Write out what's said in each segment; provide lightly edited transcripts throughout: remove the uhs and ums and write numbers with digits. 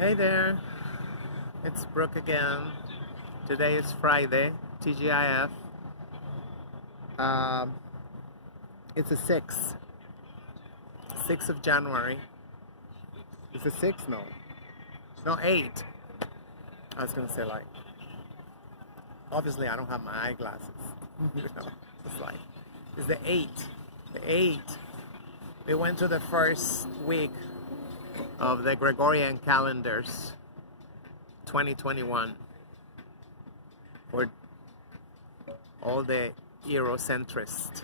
Hey there, it's Brooke again. Today is Friday, TGIF. Um, it's the 6th of January. It's the 6th, no. No, 8. I was gonna say like, obviously I don't have my eyeglasses. You know, it's like, it's the 8th. The 8th. We went to the first week of the Gregorian calendars, 2021. For all the Eurocentrists.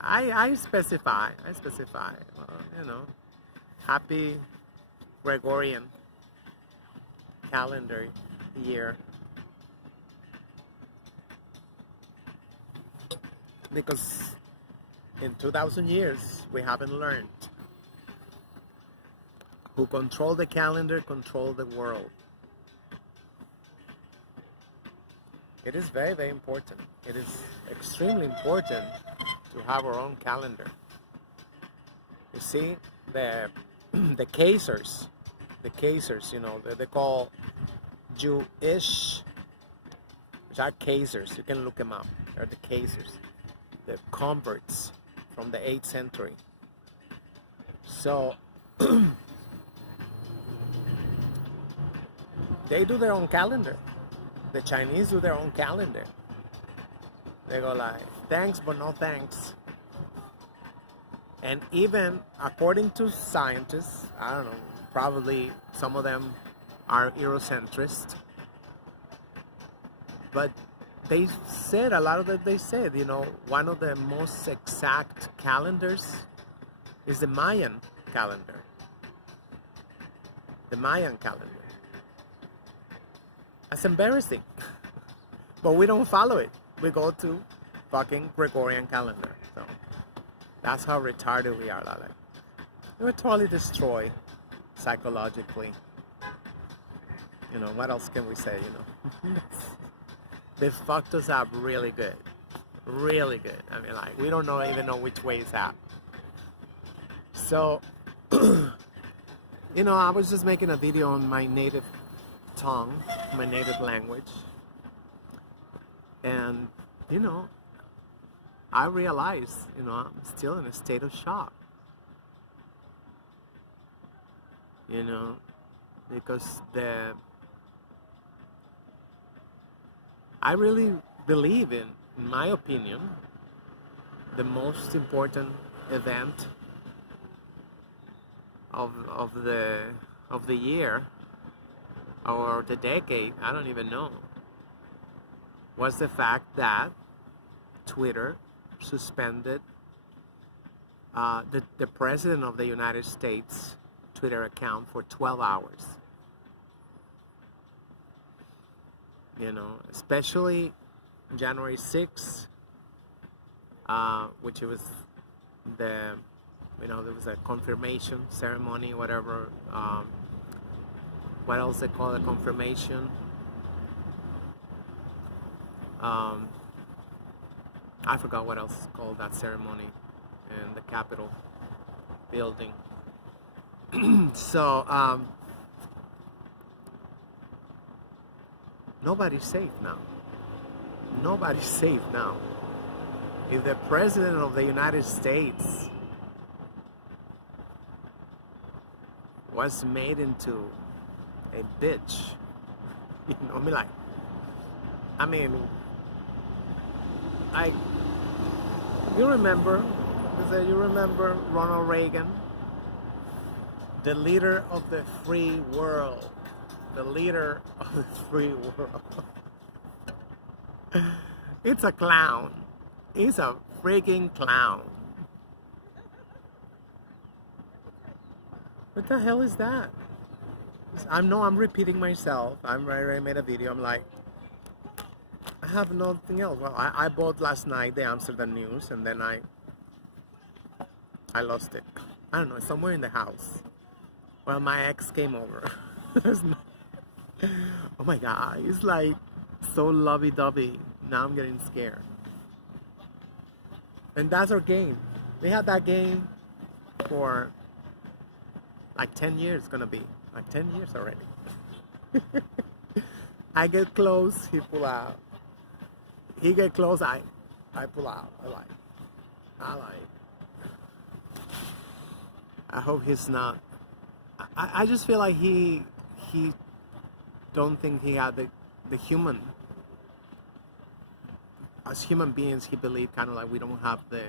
I specify, you know, happy Gregorian calendar year. Because in 2,000 years, we haven't learned. Who control the calendar, control the world. It is very, very important. It is extremely important to have our own calendar. You see, the the Khazars, you know, they call Jewish, which are Khazars. You can look them up. They're the Khazars, the converts from the 8th century. So they do their own calendar. The Chinese do their own calendar. They go like, thanks, but no thanks. And even according to scientists, I don't know, probably some of them are Eurocentrist, but they said, a lot of it they said, you know, one of the most exact calendars is the Mayan calendar. The Mayan calendar. That's embarrassing. But we don't follow it. We go to fucking Gregorian calendar. So that's how retarded we are, Lale. We were totally destroyed psychologically. You know, what else can we say, you know? They fucked us up really good. Really good. I mean, like, we don't even know which way is up. So, you know, I was just making a video on my native tongue, my native language, and you know, I realized, you know, I'm still in a state of shock, you know, because I really believe in my opinion, the most important event of the year or the decade, I don't even know, was the fact that Twitter suspended the President of the United States Twitter account for 12 hours. You know, especially January 6th, which it was you know, there was a confirmation ceremony, whatever. What else they call it? Confirmation. I forgot what else is called that ceremony in the Capitol building. So nobody's safe now. Nobody's safe now. If the President of the United States was made into a bitch, you know, I mean, you remember Ronald Reagan, the leader of the free world, It's a clown. He's a freaking clown. What the hell is that? I'm repeating myself. I made a video. I'm like, I have nothing else. Well, I bought last night the Amsterdam News, and then I lost it. I don't know, it's somewhere in the house. Well, my ex came over. Oh my God, it's like so lovey-dovey. Now I'm getting scared. And that's our game. We had that game for Like 10 years gonna be. Like 10 years already. I get close, he pull out. He get close, I pull out. I hope he's not. I just feel like he don't think he had the human. As human beings, he believe kind of like we don't have the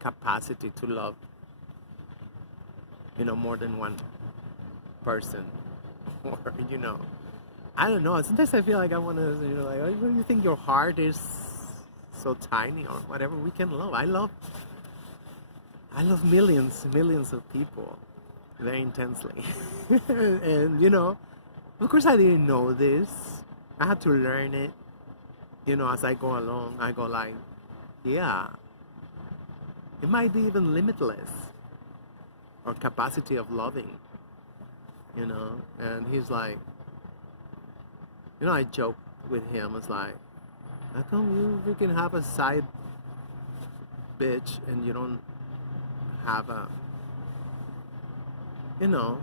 capacity to love, more than one person, or I don't know. Sometimes I feel like I want to, like, oh, you think your heart is so tiny or whatever? We can love. I love millions of people very intensely. And, of course I didn't know this. I had to learn it. As I go along, I go like, yeah, it might be even limitless, our capacity of loving, and he's like, I joke with him, it's like, how come you can have a side bitch and you don't have a,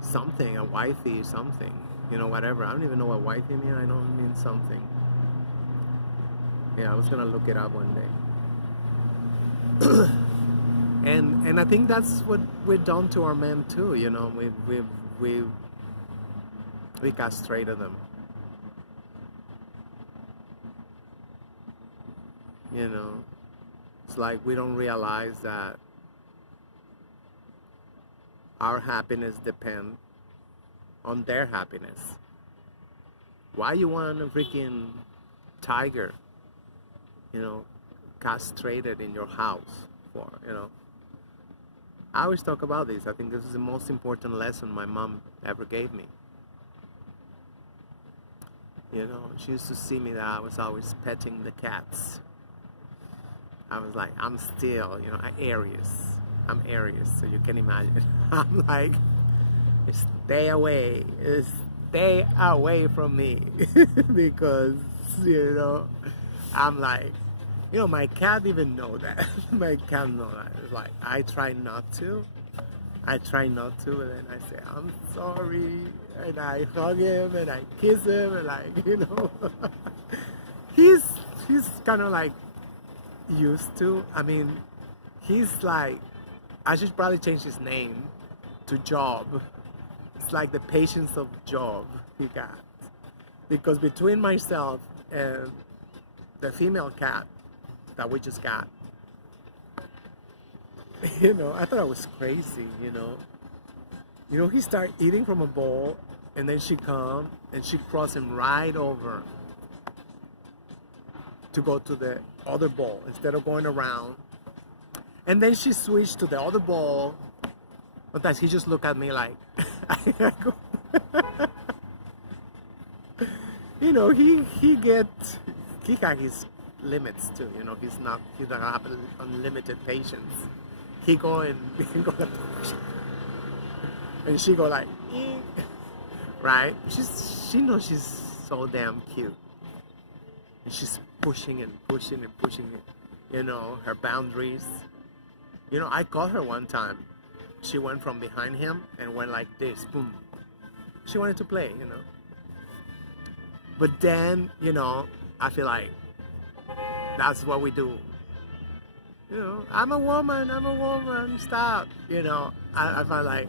something, a wifey, something, whatever. I don't even know what wifey means. I know it means something. Yeah, I was gonna look it up one day. And I think that's what we've done to our men too. We castrated them. It's like we don't realize that our happiness depends on their happiness. Why you want a freaking tiger, castrated in your house for, I always talk about this. I think this is the most important lesson my mom ever gave me. She used to see me that I was always petting the cats. I was like, I'm still, I'm Aries, so you can imagine. I'm like, stay away from me. Because, I'm like, my cat even know that. My cat know that. It's like, I try not to, and then I say, I'm sorry, and I hug him, and I kiss him, and he's kind of like used to. I mean, he's like, I should probably change his name to Job. It's like the patience of Job he got. Because between myself and the female cat that we just got, I thought I was crazy, he started eating from a bowl, and then she come and she crossed him right over to go to the other bowl instead of going around. And then she switched to the other bowl. Sometimes he just looked at me like, he got his limits too. He's not gonna have unlimited patience. He go like, and she go like, right? She knows she's so damn cute, and she's pushing and pushing and pushing it, her boundaries. I caught her one time. She went from behind him and went like this, boom. She wanted to play, But then, I feel like that's what we do. I'm a woman, stop. I felt like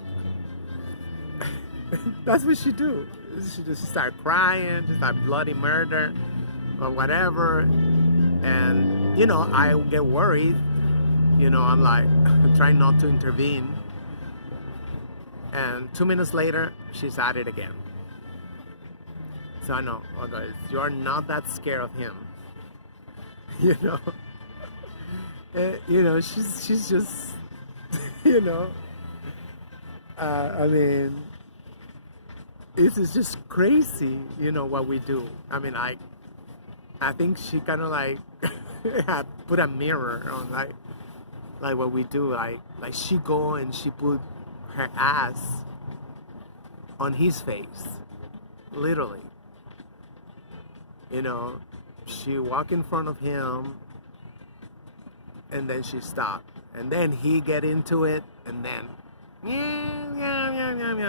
that's what she do. She just start crying, just start bloody murder or whatever. And, I get worried. I'm like, I'm trying not to intervene. And 2 minutes later, she's at it again. So I know, oh guys, you are not that scared of him. She's just, I mean, this is just crazy, what we do. I mean, I think she kind of like put a mirror on like what we do. Like she go and she put her ass on his face, literally. She walk in front of him, and then she stopped, and then he get into it, and then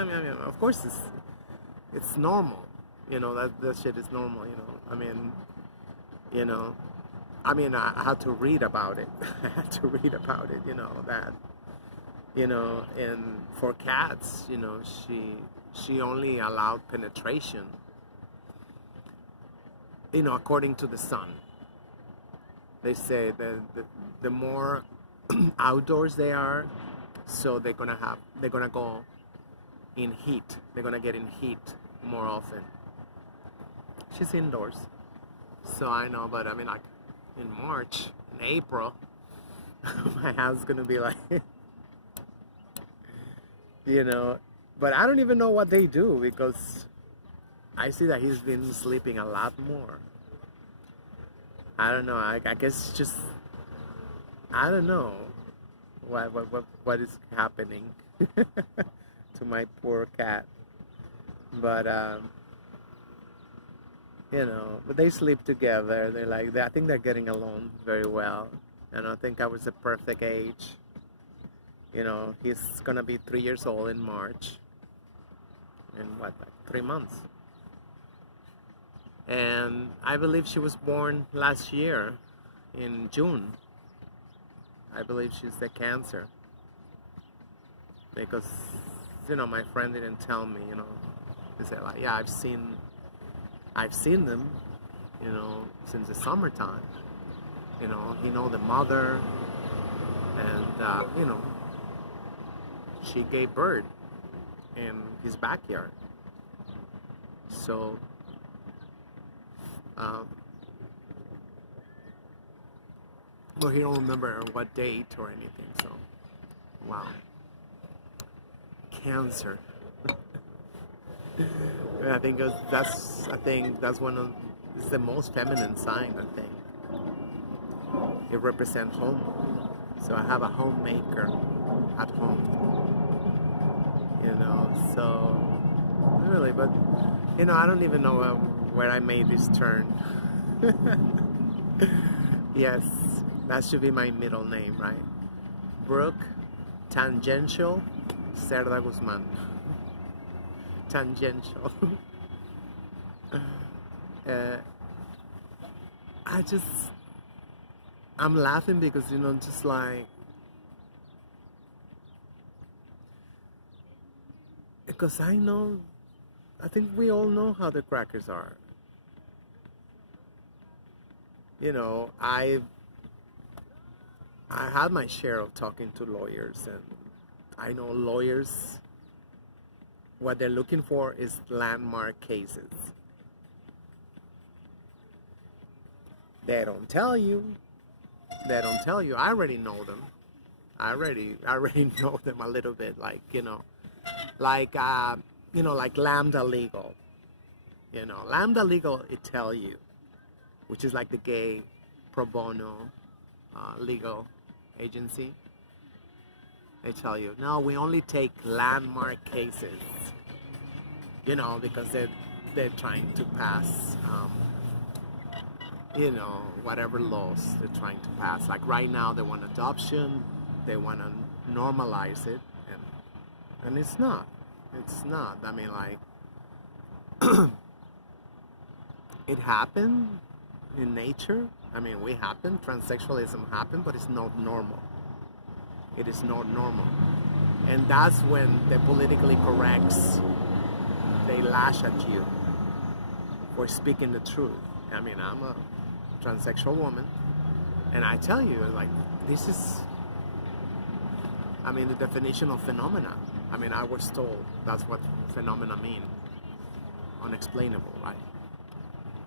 mean, of course it's normal. You know, that shit is normal. You know, I mean, you know, I mean, I had to read about it. I had to read about it. You know that. You know, and for cats, you know, she only allowed penetration. You know, according to the sun. They say that the more outdoors they are, so they're gonna go in heat. They're gonna get in heat more often. She's indoors, so I know. But I mean, like in March, in April, my house is gonna be like, you know. But I don't even know what they do because I see that he's been sleeping a lot more. I don't know. I guess just I don't know what is happening to my poor cat. But you know, but they sleep together. I think they're getting along very well. And I think I was the perfect age. You know, he's gonna be 3 years old in March. In what, like 3 months? And I believe she was born last year in June. I believe she's the Cancer. Because, you know, my friend didn't tell me, you know. He said, like, yeah, I've seen them, you know, since the summertime. You know, he know the mother, and, you know, she gave birth in his backyard. So, well, he don't remember what date or anything, so, wow. Cancer. I think that's one of, it's the most feminine sign, I think. It represents home. So I have a homemaker at home. You know, so, really, but, you know, I don't even know where I made this turn. Yes, that should be my middle name, right? Brooke Tangential Cerda Guzman. Tangential. I'm laughing because, you know, just like, because I think we all know how the crackers are. You know, I had my share of talking to lawyers, and I know lawyers, what they're looking for is landmark cases. They don't tell you. They don't tell you. I already know them. I already know them a little bit. Like, you know, like Lambda Legal. You know, Lambda Legal, it tell you, which is like the gay pro bono legal agency. They tell you, no, we only take landmark cases. You know, because they're trying to pass, you know, whatever laws they're trying to pass. Like right now, they want adoption, they want to normalize it, and it's not. It's not. I mean, like, it happened in nature. I mean, we happen. Transsexualism happened, but it's not normal. It is not normal. And that's when the politically corrects, they lash at you for speaking the truth. I mean, I'm a transsexual woman, and I tell you, like, this is, I mean, the definition of phenomena. I mean, I was told that's what phenomena mean. Unexplainable, right?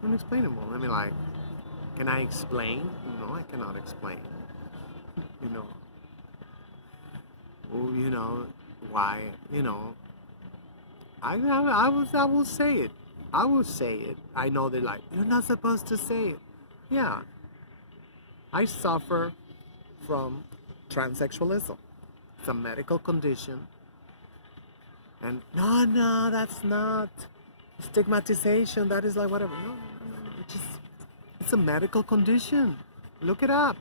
Unexplainable. I mean, like, can I explain? No, I cannot explain. You know. Well, you know, why, you know, I will say it. I will say it. I know they're like, you're not supposed to say it. Yeah. I suffer from transsexualism. It's a medical condition. And no, that's not stigmatization. That is like whatever. No. It's a medical condition. Look it up.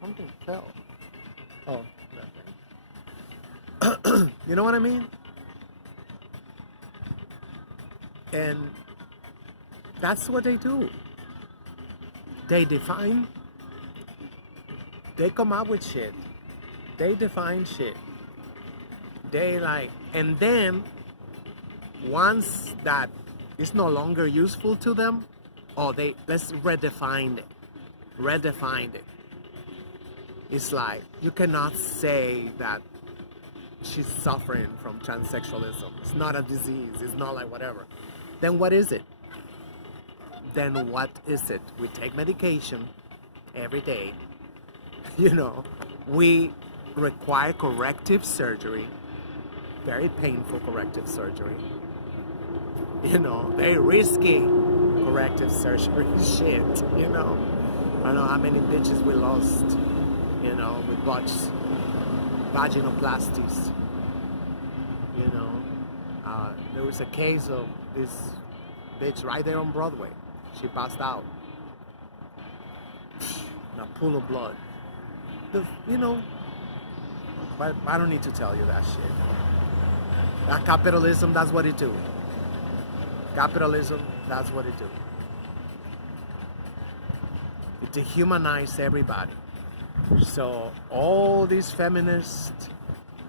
Something fell. Oh, nothing. You know what I mean? And that's what they do. They define, they come up with shit. They define shit. They like, and then once that is no longer useful to them, oh, let's redefine it. Redefine it. It's like, you cannot say that she's suffering from transsexualism. It's not a disease. It's not like whatever. Then what is it? Then what is it? We take medication every day. You know, we require corrective surgery, very painful corrective surgery. You know, very risky corrective surgery shit, you know. I don't know how many bitches we lost, you know, with botched vaginoplasties. You know, there was a case of this bitch right there on Broadway. She passed out in a pool of blood. You know, but I don't need to tell you that shit. That capitalism, that's what it do. Capitalism, that's what it do. It dehumanizes everybody. So all these feminists,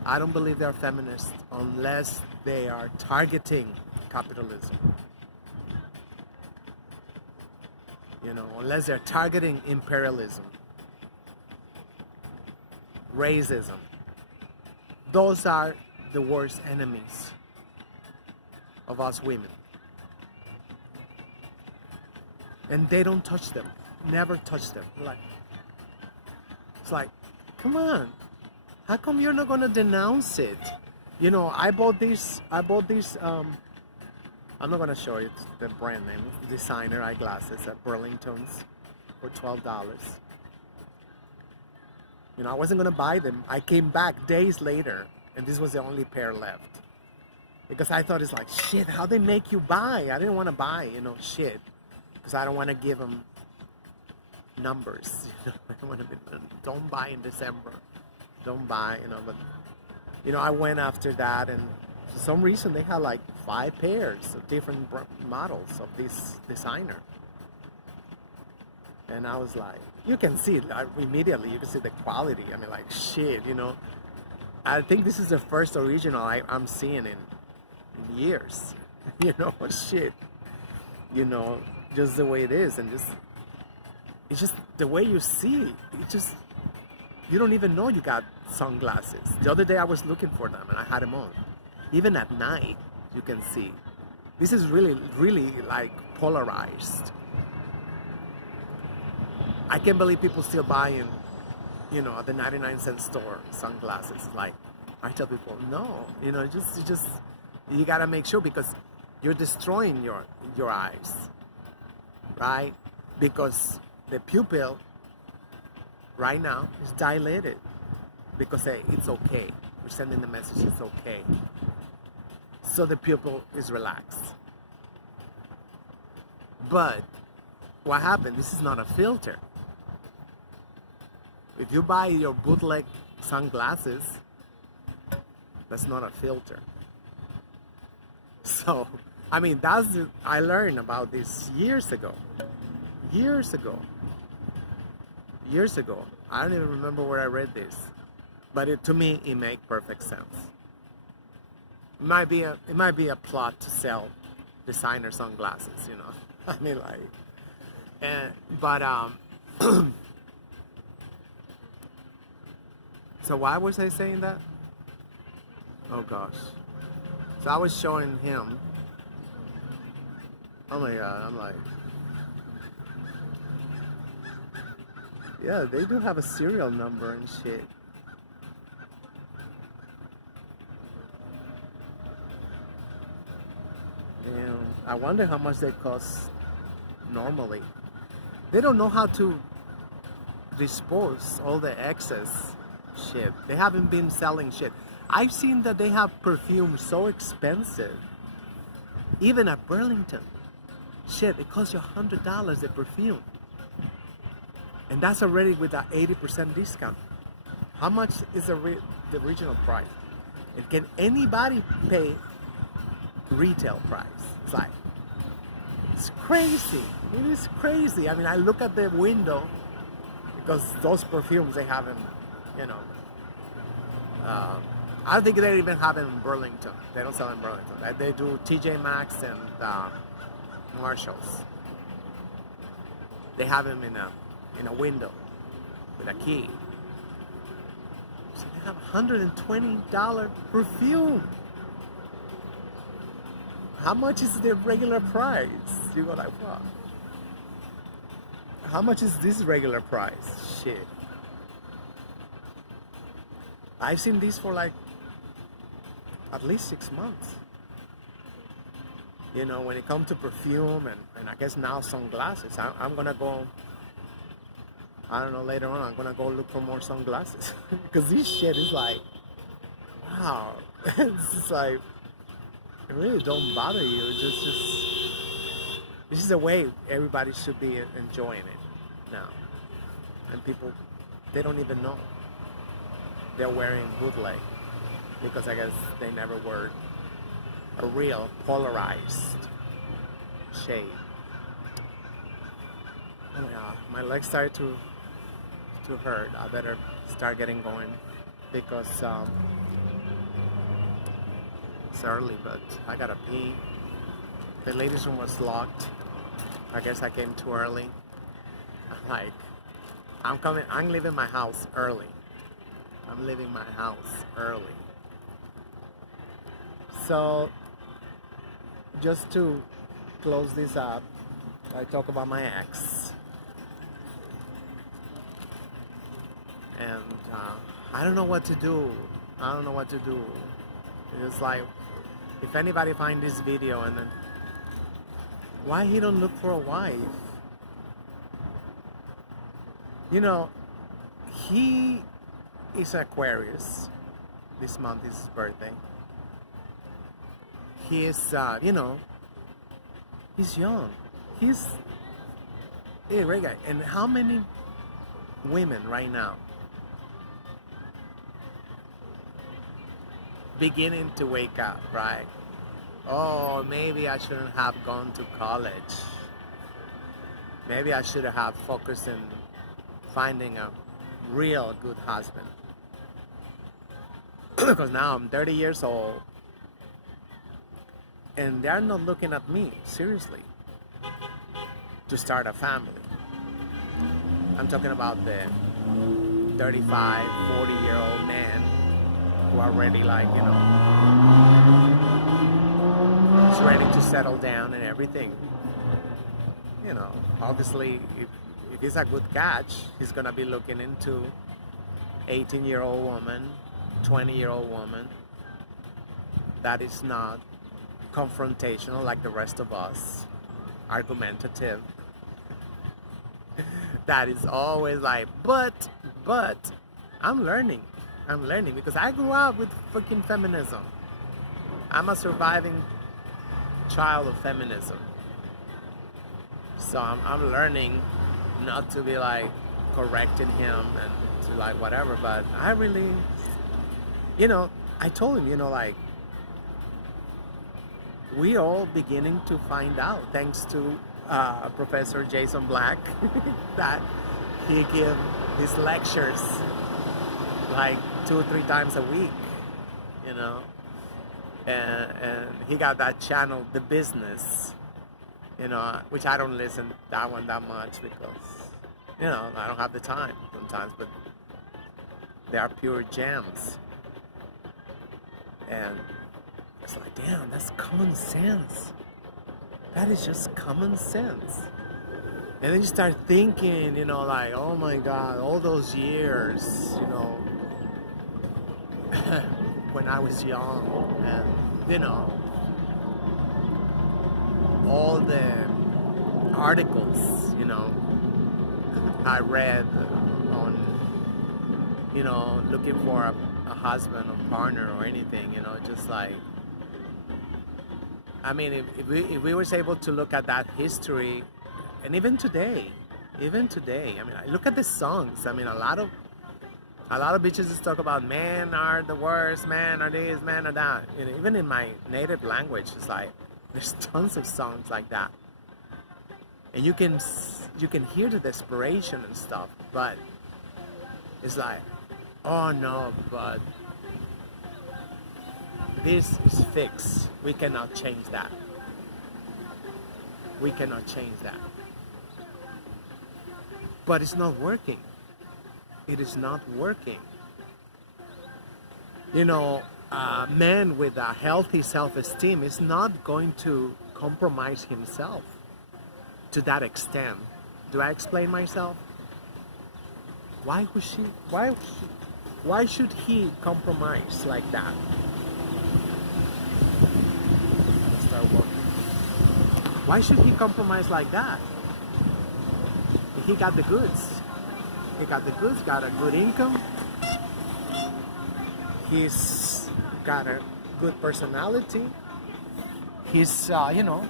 I don't believe they're feminists unless they are targeting capitalism. You know, unless they're targeting imperialism, racism. Those are the worst enemies of us women. And they don't touch them. Never touch them. It's like, come on. How come you're not gonna denounce it? You know, I bought these, I'm not gonna show you the brand name, designer eyeglasses at Burlington's for $12. You know, I wasn't gonna buy them. I came back days later and this was the only pair left. Because I thought, it's like, shit, how they make you buy? I didn't wanna buy, you know, shit. Because I don't wanna give them numbers. You know, I don't wanna be, don't buy in December. Don't buy, you know, but, you know, I went after that and for some reason they had like 5 pairs of different models of this designer. And I was like, you can see it immediately, you can see the quality. I mean, like, shit, you know. I think this is the first original I'm seeing in years. You know, shit. You know, just the way it is, and it's just the way you see it. It just, you don't even know you got sunglasses. The other day I was looking for them and I had them on. Even at night, you can see. This is really, really like polarized. I can't believe people still buying, you know, at the 99-cent store sunglasses. Like, I tell people, no, you know, you gotta make sure, because you're destroying your eyes, right? Because the pupil right now is dilated because it's okay. We're sending the message it's okay. So the pupil is relaxed. But what happened? This is not a filter. If you buy your bootleg sunglasses, that's not a filter. So, I mean, I learned about this years ago. Years ago. I don't even remember where I read this. But to me, it makes perfect sense. It might be a plot to sell designer sunglasses, you know. I mean, like, so why was I saying that? Oh gosh. So I was showing him. Oh my god, I'm like, yeah, they do have a serial number and shit. And I wonder how much they cost normally. They don't know how to dispose all the excess shit. They haven't been selling shit. I've seen that they have perfume so expensive, even at Burlington. Shit, it costs you $100 the perfume. And that's already with an 80% discount. How much is the original price? And can anybody pay retail price? It's like, it's crazy. It is crazy. I mean, I look at the window because those perfumes they have in, you know, I don't think they even have it in Burlington. They don't sell in Burlington. They do TJ Maxx and Marshalls. They have them in a window with a key. So they have $120 perfume. How much is the regular price? You go like, what? How much is this regular price? Shit. I've seen these for like at least 6 months. You know, when it comes to perfume and I guess now sunglasses, I'm gonna go, I don't know, later on I'm gonna go look for more sunglasses. Because this shit is like, wow. It's just like, it really don't bother you. It's just this is the way everybody should be enjoying it now. And people, they don't even know they're wearing bootleg because I guess they never wore a real polarized shade. Oh my God, my legs started to hurt. I better start getting going because it's early, but I gotta pee. The ladies' room was locked. I guess I came too early. Like, I'm leaving my house early. I'm leaving my house early. So, just to close this up, I talk about my ex. And I don't know what to do. I don't know what to do. It's like, if anybody find this video and then, why he don't look for a wife? You know, he is Aquarius. This month is his birthday. He is, you know, he's young. He's a great guy. And how many women right now beginning to wake up, right? Oh, maybe I shouldn't have gone to college. Maybe I should have focused in finding a real good husband. Because now I'm 30 years old and they're not looking at me, seriously, to start a family. I'm talking about the 35, 40-year-old man who are ready, like, you know, is ready to settle down and everything. You know, obviously, if he's a good catch, he's gonna be looking into 18-year-old woman, 20-year-old woman that is not confrontational like the rest of us, argumentative, that is always like, but I'm learning because I grew up with fucking feminism. I'm a surviving child of feminism, so I'm learning not to be like correcting him and to like whatever, but I really, you know, I told him, you know, like, we all beginning to find out, thanks to Professor Jason Black, that he give his lectures like 2 or 3 times a week, you know, and he got that channel, The Business, you know, which I don't listen to that one that much because, you know, I don't have the time sometimes, but they are pure gems. And it's like, damn, that's common sense. That is just common sense. And then you start thinking, you know, like, oh my God, all those years, you know, when I was young, and, you know, all the articles, you know, I read on, you know, looking for a husband or partner or anything, you know, just like, I mean, if we was able to look at that history, and even today, I mean, I look at the songs. I mean, a lot of A lot of bitches just talk about men are the worst, men are this, men are that. You know, even in my native language, it's like there's tons of songs like that, and you can hear the desperation and stuff. But it's like, oh no, but this is fixed. We cannot change that. We cannot change that. But it's not working. It is not working. You know, a man with a healthy self-esteem is not going to compromise himself to that extent. Do I explain myself? Why should he compromise like that? Let's start working. Why should he compromise like that? He got the goods. He got the goods, got a good income. He's got a good personality. He's, you know,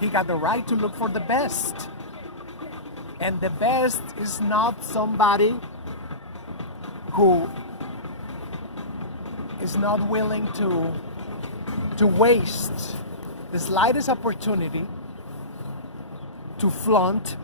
he got the right to look for the best. And the best is not somebody who is not willing to waste the slightest opportunity to flaunt